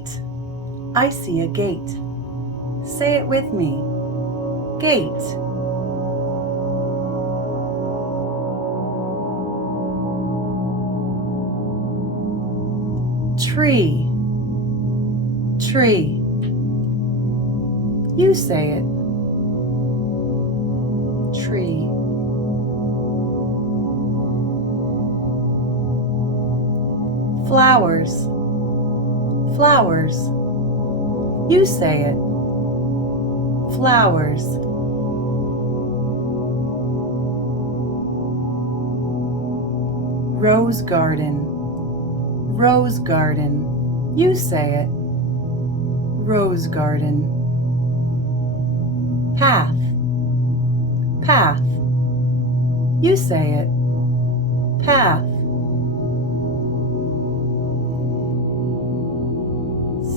Gate. I see a gate. Say it with me. Gate. Tree. Tree. You say it. Tree. Flowers. Flowers. You say it. Flowers. Rose garden. Rose garden. You say it. Rose garden. Path. Path. You say it. Path.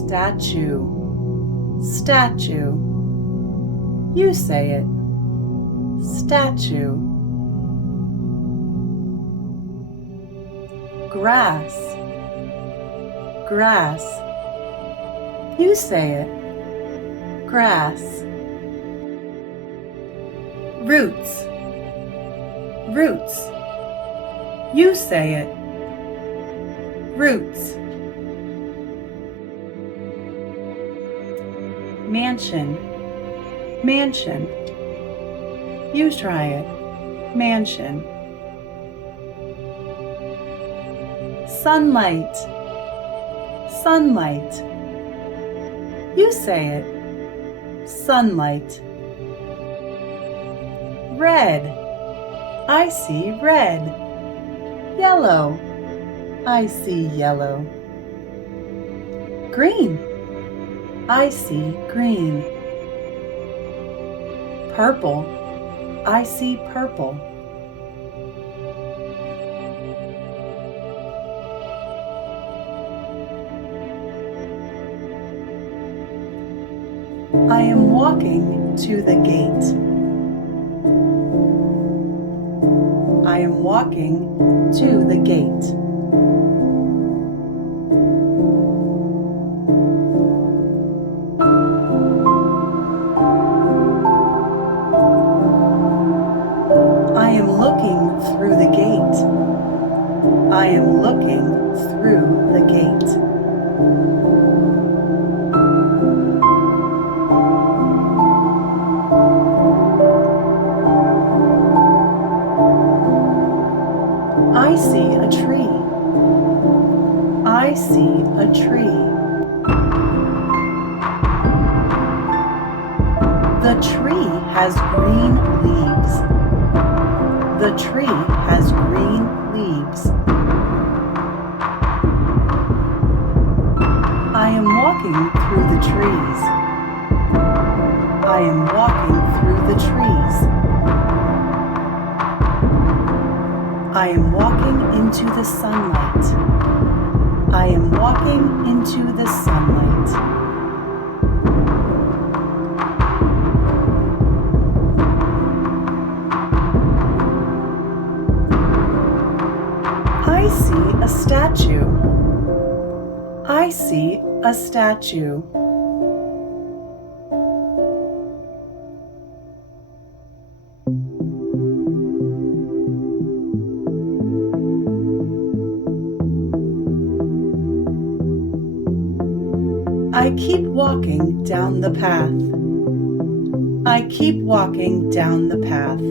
Statue. Statue. You say it. Statue. Grass. Grass. You say it. Grass. Roots. Roots. You say it. Roots. Mansion. Mansion. You try it. Mansion. Sunlight. Sunlight. You say it. Sunlight. Red. I see red. Yellow. I see yellow. Green. I see green. Purple. I see purple. I am walking to the gate. I am walking to the gate. I am looking through the gate. I am looking through the gate. I see a tree. I see a tree. The tree has green leaves. The tree has green leaves. I am walking through the trees. I am walking through the trees. I am walking into the sunlight. I am walking into the sunlight. I see a statue. I see a statue. I keep walking down the path. I keep walking down the path.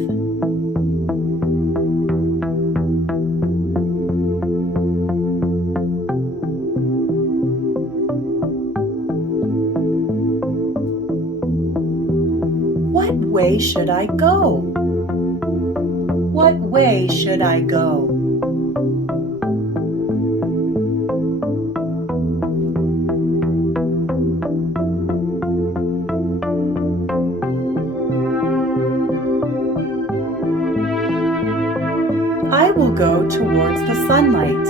What way should I go? What way should I go? I will go towards the sunlight.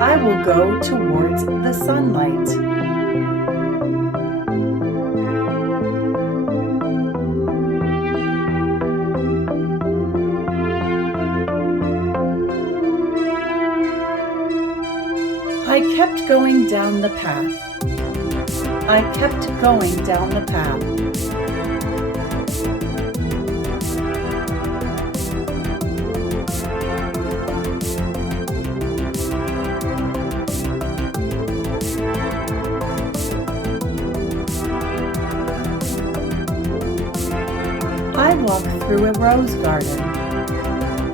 I will go towards the sunlight. I kept going down the path. I kept going down the path. I walk through a rose garden.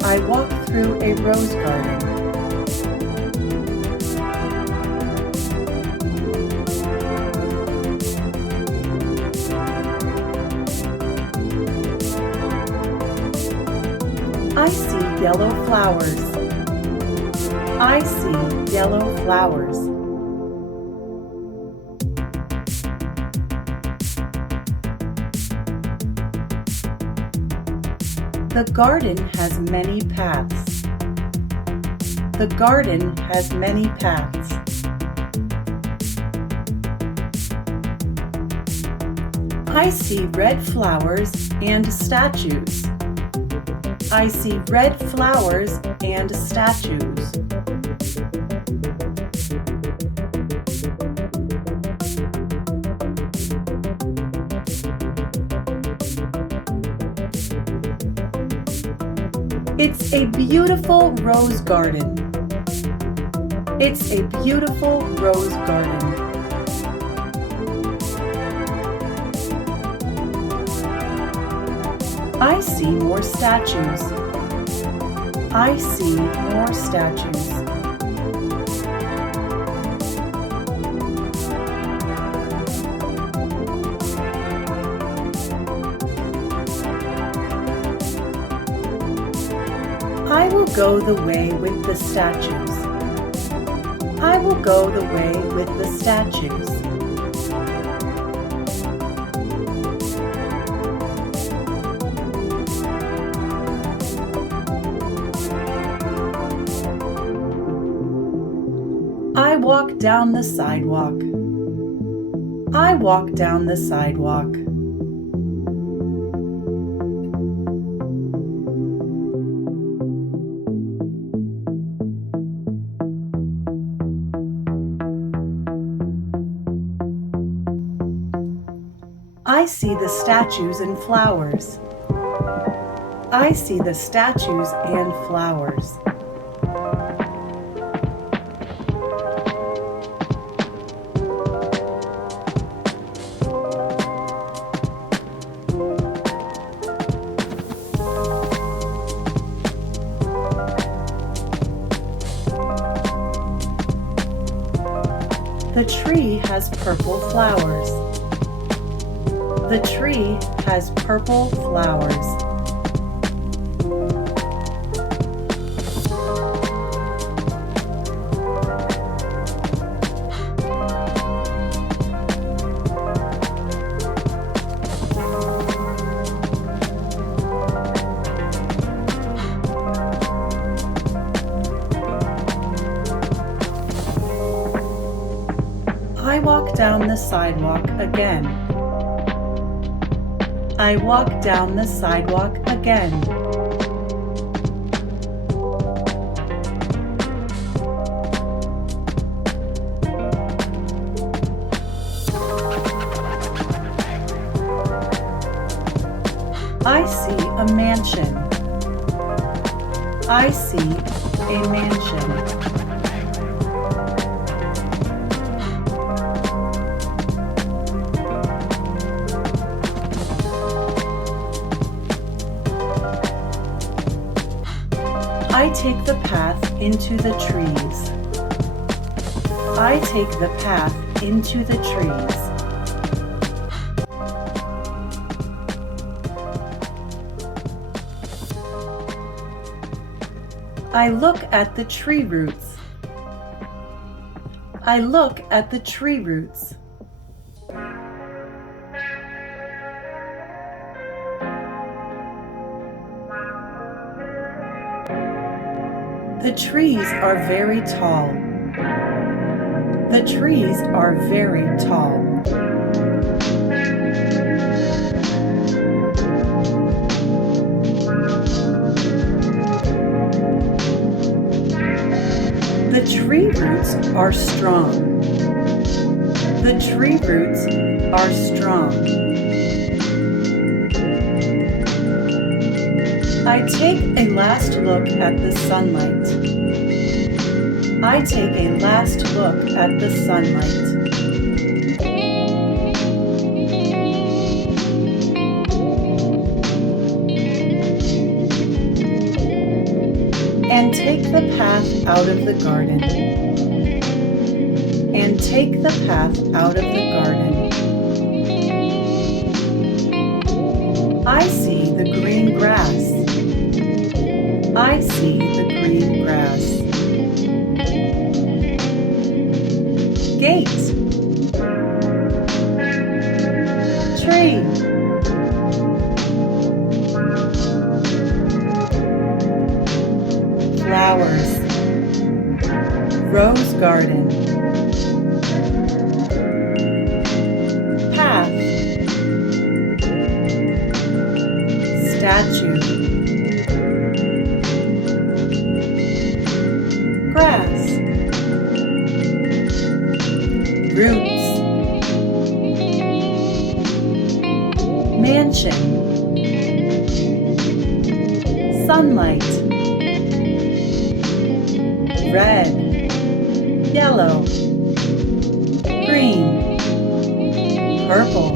I walk through a rose garden. I see yellow flowers. I see yellow flowers. The garden has many paths. The garden has many paths. I see red flowers and statues. I see red flowers and statues. It's a beautiful rose garden. It's a beautiful rose garden. I see more statues. I see more statues. I will go the way with the statues. I will go the way with the statues. I walk down the sidewalk. I walk down the sidewalk. I see the statues and flowers. I see the statues and flowers. The tree has purple flowers. The tree has purple flowers. I walk down the sidewalk again. I walk down the sidewalk again. I see a mansion. I see a mansion. I take the path into the trees. I take the path into the trees. I look at the tree roots. I look at the tree roots. The trees are very tall. The trees are very tall. The tree roots are strong. The tree roots are strong. I take a last look at the sunlight. I take a last look at the sunlight. And take the path out of the garden. And take the path out of the garden. I see the green grass. I see the green grass. Gate. Tree. Flowers. Rose garden. Path. Statue. Grass. Roots. Mansion. Sunlight. Red, yellow, green, purple,